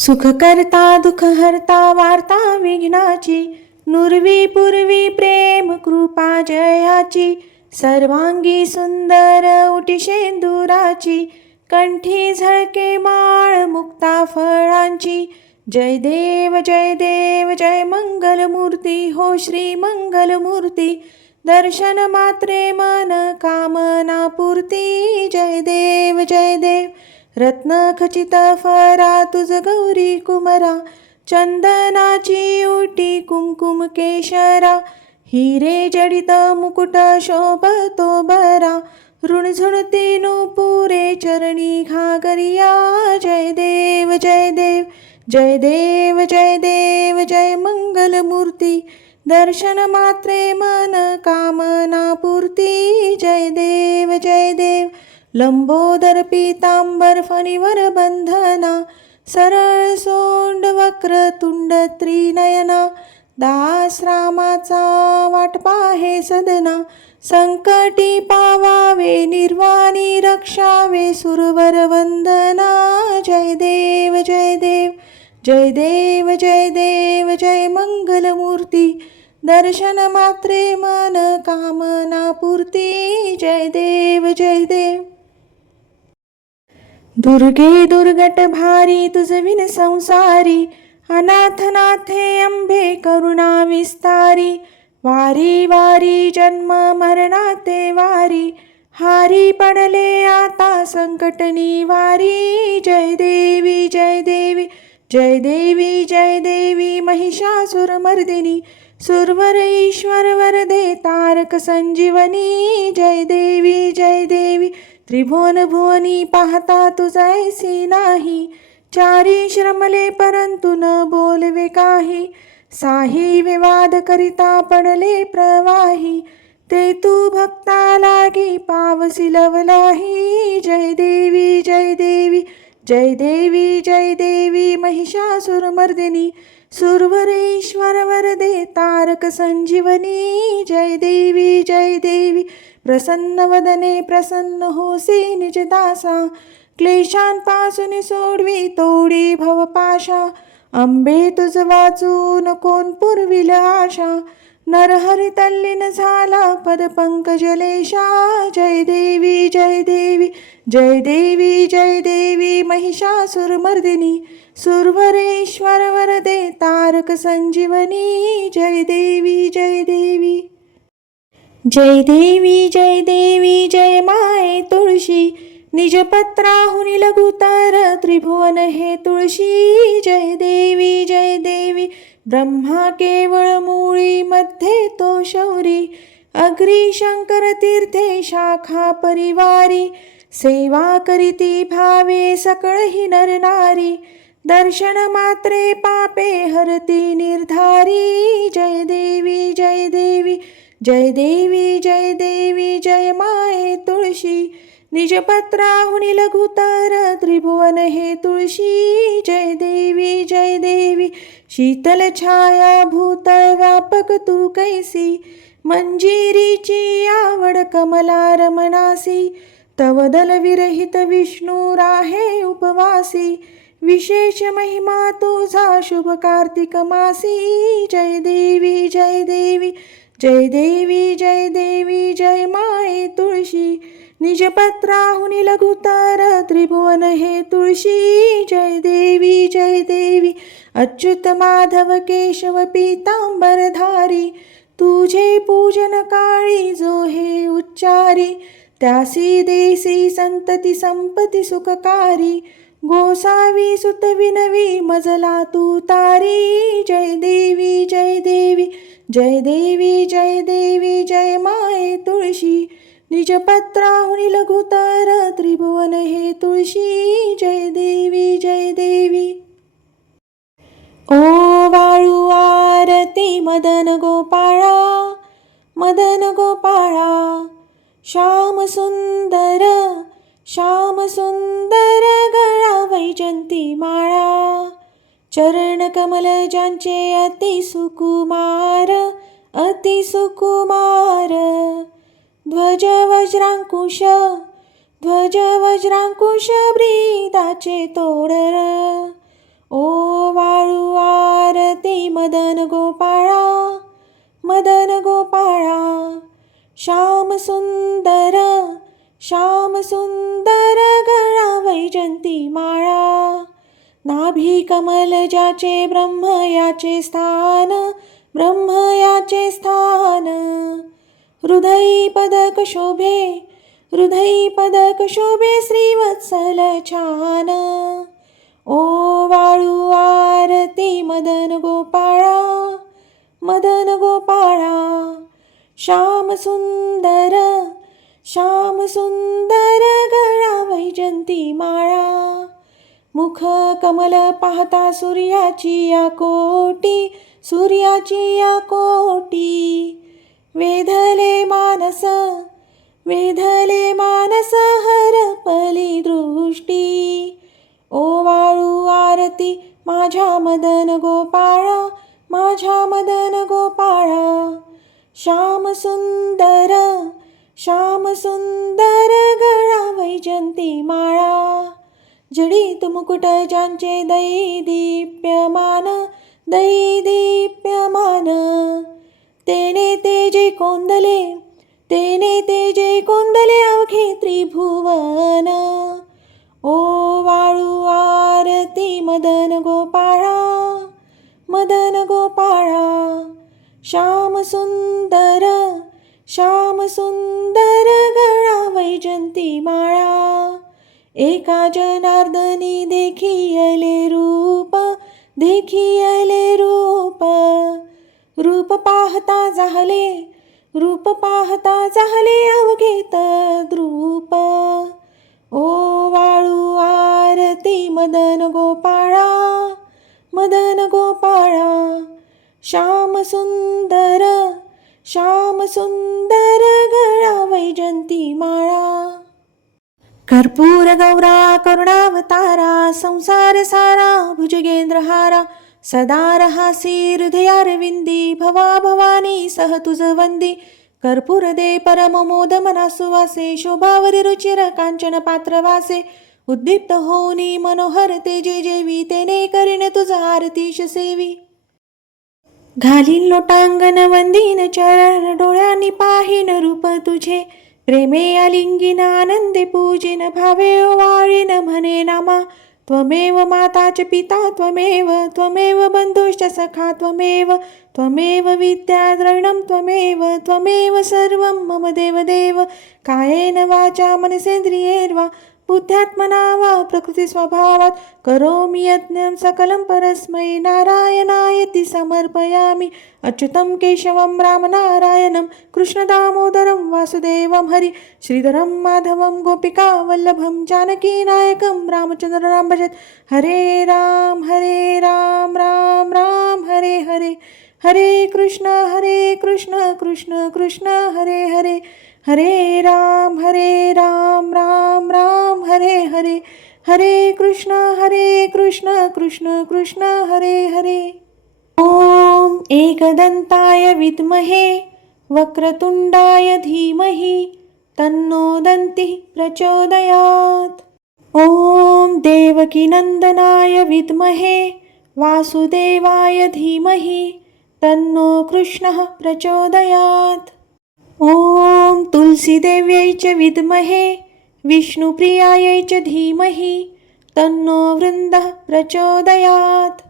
सुख करता हरता वार्ता विघ्नाची नुरवी पूर्वी प्रेम कृपा जयाची सर्वांगी सुंदर उटी शेंदुराची कंठी झळके माळ मुक्ता फळांची. जय देव जय देव जय मंगलमूर्ती हो श्री मंगलमूर्ती दर्शन मात्रे मन कामना पूर्ती. जय देव जय देव रत्न खचित फरा तुझ गौरी कुमरा चंदनाची उटी कुमकुम केशरा हिरे जडित मुकुट शोभतो बरा ऋणझुणती पुरे चरणी घागरिया जय देव जय देव जय देव जय देव जय मंगलमूर्ती दर्शन मात्रे मन कामना पूर्ती जय देव। लंबोदर पीतांबर फणीवर बंधना सरळ सोंड वक्र तुंड त्रिनयना दास रामाचा वाटपा हे सदना संकटी पावावे निर्वाणी रक्षावे सुरवर वंदना जय देव जय देव जय देव जय देव जय मंगलमूर्ती दर्शन मात्रे मन कामना पूर्ती जय देव जय देव. दुर्गे दुर्गट भारी तुझ विन संसारी अनाथनाथे अंबे करुणा विस्तारी वारी वारी जन्म मरणाते वारी हारी पडले आता संकटनी वारी जय देवी जय देवी जय देवी जय देवी महिषासुरमर्दिनी सुरवर ईश्वर वरदे तारक संजीवनी जय देवी जय देवी त्रिभुवन भुवनी पाहता तू जायसी नाही. चारी श्रमले परंतु न बोलवे काही. साही विवाद करिता पडले प्रवाही. ते तू भक्ता लागी पावसी लवलाही. जय देवी जय देवी जय देवी जय देवी महिषासुरमर्दिनी. सुरवरेश्वर वरदे तारक संजीवनी जय देवी जय देवी. प्रसन्न वदने प्रसन्न होसे निज दासा. क्लेशांपासून सोडवी तोडी भवपाशा अंबे तुझ वाचून कोण पुरविल आशा. नरहरी तल्लीन झाला पद पंकजलेशा जय देवी जय देवी जय देवी जय देवी महिषासुरमर्दिनी सुरवरेश्वर वरदे तारक संजीवनी जय देवी जय देवी जय देवी जय देवी जय माये तुळशी निजपत्राहुनी लघुतर त्रिभुवन हे तुळशी जय देवी जय देवी ब्रह्मा केवळ मूळी मध्ये तो शौरी अग्री शंकर तीर्थे शाखा परिवारी सेवा करीती भावे सकळही नरनारी दर्शन मात्रे पापे हरती निर्धारी जय देवी जय देवी जय देवी जय देवी जय माये तुळशी निजपत्राहुनी लघुतार त्रिभुवन हे तुळशी। जय देवी जय देवी। शीतल छाया भूत व्यापक तू कैसी। मंजिरीची आवड कमला रमणासी तवदल विरहित विष्णू राहे उपवासी। विशेष महिमा तुझा शुभ कार्तिक मासी। जय देवी जय देवी। जय देवी जय देवी जय माये तुळशी। निजपत्राहुनी लघुतार त्रिभुवन हे तुळशी। जय देवी जय देवी। अच्युत माधव केशव पीतांबरधारी तुझे पूजन काळी जो हे उच्चारी त्यासी देसी संतती संपती सुखकारी। गोसावी सुत विनवी मजला तू तारी। जय देवी जय देवी। जय देवी जय देवी जय माये तुळशी। निजपत्राहुनी लघुतार त्रिभुवन हे तुळशी जय देवी जय देवी। ओ वाळू आरती मदन गोपाळा मदन गोपाळा श्याम सुंदर श्याम सुंदर गळा वैजंती माळा चरण कमल ज्यांचे अति सुकुमार अति सुकुमार। ध्वज वज्रांकुश ध्वज वज्रांकुश ब्रीदाचे तोडर. ओ मदन गोपाळा मदन गोपाळा श्याम सुंदर श्याम सुंदर गळा वैजंती माळा. नाभी कमल ज्याचे ब्रह्म याचे स्थान ब्रह्म याचे स्थान. हृदय पदक शोभे हृदय पदक शोभे श्रीवत्सल छान ओ वाळू आरती मदन गोपाळा मदन गोपाळा। श्याम सुंदर श्याम सुंदर गळा वैजंती माळा। मुख कमल पाहता सूर्याची या कोटी सूर्याची या कोटी। वेधले मानस वेधले मानस हरपली दृष्टी. ओ वाळू आरती माझ्या मदन गोपाळा माझ्या मदन गोपाळा. श्याम सुंदर श्याम सुंदर गळा वैजंती माळा. जडित मुकुट ज्यांचे दै दीप्यमान दै कोंदले तेने तेजे कोंदले अवघे त्रिभुवन. ओ वाळू आरती मदन गोपाळा मदन गोपाळा श्याम सुंदर श्याम सुंदर गळा वैजंती माळा. एका जनार्दनी देखियले रूप देखियले रूप. रूप पाहता झाले रूप पाहता झाले अवघेत द्रूप. ओ वाळू आरती मदन गोपाळा मदन गोपाळा श्याम सुंदर श्याम सुंदर गळा वैजंती माळा. कर्पूर गौरा करुणावतारा संसार सारा भुजगेंद्र हारा सदा रहासी हृदयारविंदी भवा भवानी सह तुझ वंदी। कर्पूर दे परम मोद मनासुवासे शोभावरी रुचिर कांचन पात्र वासे उद्दीप्त होनी मनोहर तेजे जेवी तेने करीन तुझ आरतीश सेवी। घालीन लोटांगन वंदीन चरण डोळ्यांनी पाहिन रूप तुझे। प्रेमे आलिंगिन आनंदे पूजिन भावे ओवाळीन म्हणे नामा। त्वमेव माता च पिता त्वमेव त्वमेव बन्धुश्च सखा त्वमेव त्वमेव विद्या द्रविणं त्वमेव त्वमेव सर्वं मम देवदेव। कायेन वाचा मनसेन्द्रियैर्वा बुद्ध्यात्मना वा प्रकृतिस्वभावात् करोमि यज्ञं सकलं परस्मै नारायणायति समर्पयामि। अच्युतं केशवं रामनारायणं कृष्णदामोदरं वासुदेवं हरि श्रीधरं माधवं गोपिकावल्लभं जानकीनायकं रामचन्द्रराम भजत्। हरे राम हरे राम राम राम हरे हरे। हरे कृष्ण हरे कृष्ण कृष्ण कृष्ण हरे हरे। हरे राम हरे राम राम। हरे हरे हरे कृष्ण हरे कृष्ण कृष्ण कृष्ण हरे हरे। ॐ एकदन्ताय विद्महे वक्रतुण्डाय धीमहि तन्नो दन्तिः प्रचोदयात्। ॐ देवकीनन्दनाय विद्महे वासुदेवाय धीमहि तन्नो कृष्णः प्रचोदयात्। ॐ तुलसीदेव्यै च विद्महे विष्णुप्रियायै च धीमहि तन्नो वृन्दः प्रचोदयात्।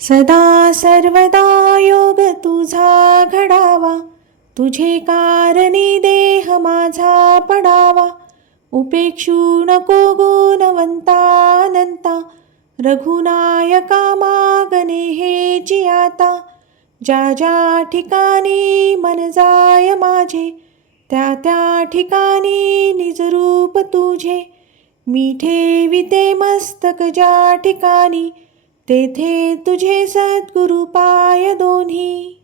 सदा सर्वदा योग तुझा घडावा तुझे कारणी देह माझा पडावा। उपेक्षू नको गुणवन्तानन्ता रघुनायका मागने हे जियाता। ज्या ज्या ठिकाणी मन जाय माझे त्या त्या ठिकाणी निजरूप तुझे. मी ठेविते मस्तक ज्या ठिकाणी तेथे तुझे सद्गुरु पाय दोन्ही.